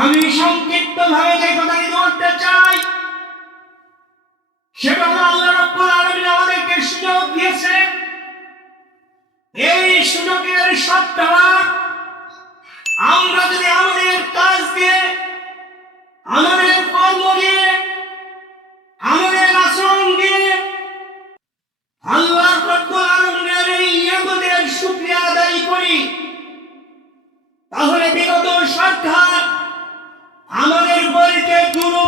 আমি সংক্ষিপ্ত ভাবে যে কথাটি বলতে চাই, সেটা হলো আল্লাহ রাব্বুল আলামিন আমাদেরকে সুযোগ দিয়েছে। এই সুযোগের সত্ত্বা আমরা যদি আমাদের কাজ দিয়ে, আমাদের কর্ম দিয়ে, আমাদের আচরণ দিয়ে আল্লাহ রাব্বুল আলামিনের এই নিয়ামতের শুকরিয়া আদায় করি, তাহলে বিগত সরকার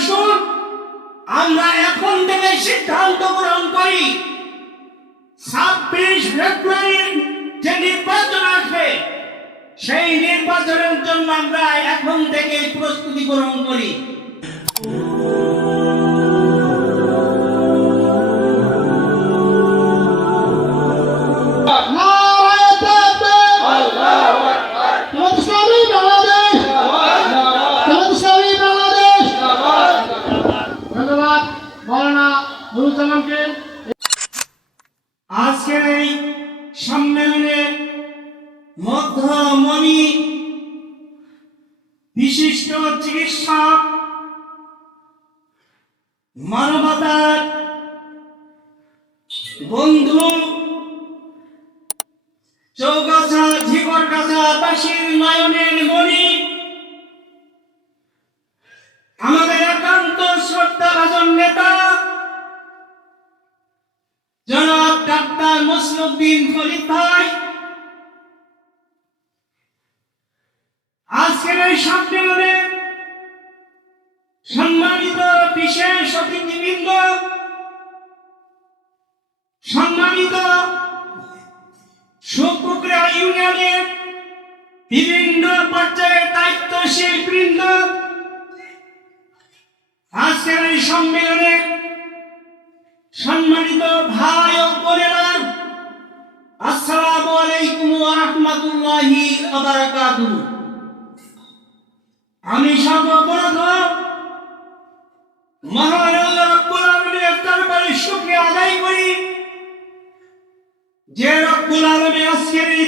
আসুন। আমরা এখন থেকে সিদ্ধান্ত গ্রহণ করি। ছাব্বিশ ফেব্রুয়ারি যে নির্বাচন আসবে সেই নির্বাচনের জন্য আমরা এখন থেকে প্রস্তুতি গ্রহণ করি। সম্মেলনে মধ্যমণি বিশিষ্ট চিকিৎসক মানবতার বন্ধু চৌগাছা ঝিকরগাছা বাসীর নয়নের মণি মুসলুদ্দিন ফরিদ ভাই আজকের এই সম্মেলনে সম্মানিত বিশেষ অতিথিবৃন্দ, সম্মানিত সুপুকুরা ইউনিয়নের বিভিন্ন পর্যায়ের দায়িত্বশীল বৃন্দ, আজকের এই সম্মেলনে সম্মানিত ভাই রাহমাতুল্লাহি ওয়া বারাকাতুহু। আমি সর্বপ্রথম মহান আল্লাহ রাব্বুল আলামিনের দরবারে শুকরিয়া আদায় করি। যে আলামিন আজকের এই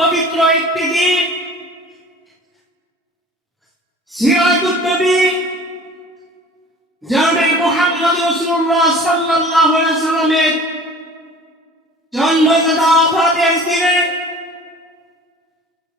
পবিত্র একটি দিন সিরাজুন নবী মোহাম্মদ রাসূলুল্লাহ সাল্লাল্লাহু আলাইহি সাল্লামের জন্মদাতা আফাদের দিনে যে আল্লাহ রাব্বুল আলামিন আমাদেরকে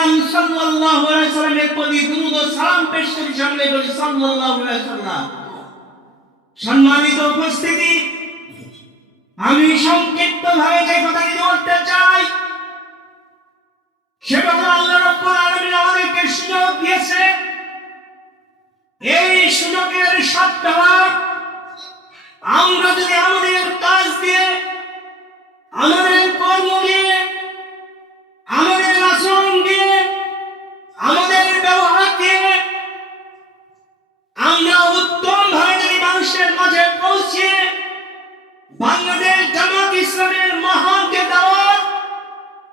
আকরাম সাল্লাল্লাহু আলাইহি সাল্লামের প্রতি দরুদ ও সালাম পেশ করি সামনে বলি সাল্লাল্লাহু আলাইহি সাল্লাম সম্মানিত উপস্থিতি, আমি সংক্ষিপ্ত ভাবে যে কথাটি বলতে চাই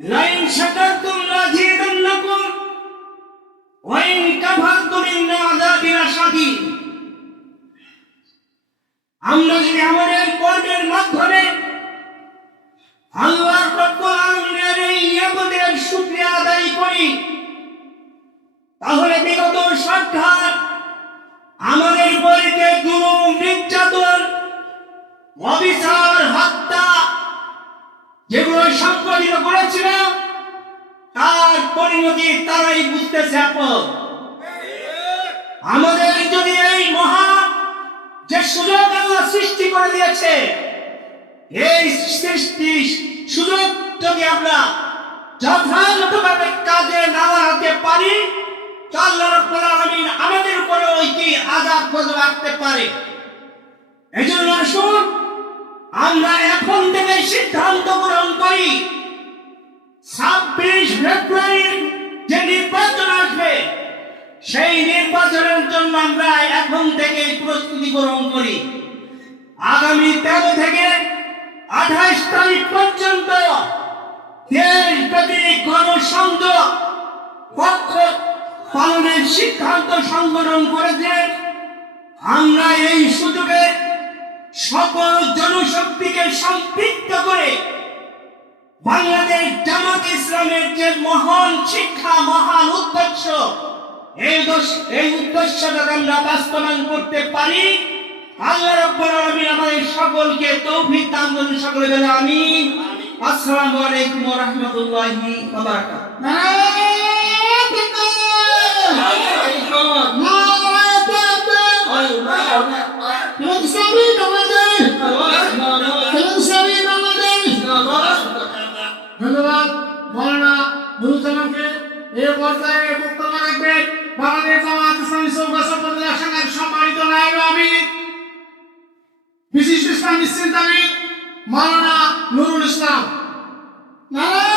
লাইন শাকারতুম লাযিদান্নাকুম ওয়া ইন কাফারতুম ইন্না আযাবি লাশাদীদ আমরা যদি আমাদের কর্মের মাধ্যমে আল্লাহর রব্বুল আলামিনের সংগঠিত করেছিল, তার পরিণতি তারাই বুঝতেছে এখন আমাদের যদি এই মহা যে সুযোগ আল্লাহ সৃষ্টি করে দিয়েছে, এই সৃষ্টি সুযোগ যদি আমরা যথাযথভাবে কাজে না লাগাতে পারি আমাদের উপরে ওই কি আযাব গজব রাখতে পারে। এই জন্য আসুন, আমরা এখন থেকে সিদ্ধান্ত ছাব্বিশ ফেব্রুয়ারি যে নির্বাচন আসবে, সেই নির্বাচনের জন্য আমরা এখন থেকে প্রস্তুতি গ্রহণ করি। আগামী তেরো থেকে আঠাশ তারিখ পর্যন্ত দেশব্যাপী গণসংযোগ পক্ষ পালনের সিদ্ধান্ত সংগঠন করেছে। আমরা এই সুযোগে সকল জনশক্তিকে সম্পৃক্ত করে বাংলাদেশ জামাত ইসলামের যে মহান শিক্ষা মহান উদ্দেশ্য এই উদ্দেশ্য- উদ্দেশ্যটা আমরা বাস্তবায়ন করতে পারি আল্লাহ রাব্বুল আলামিন আমাদের সকলকে তৌফিক দান করুন সকলে বলে আমিন। আসসালামু আলাইকুম ওয়া রাহমাতুল্লাহি ওয়া বারাকাতুহু। পর্যায়ে বক্তব্য রাখবেন। বাংলাদেশ জামাত ইসলামী চৌগাছা উপজেলা শাখার সম্মানিত নায়েব বিশিষ্ট ইসলাম নিশ্চিত আমির, মাওলানা নুরুল ইসলাম। নারায়ণ!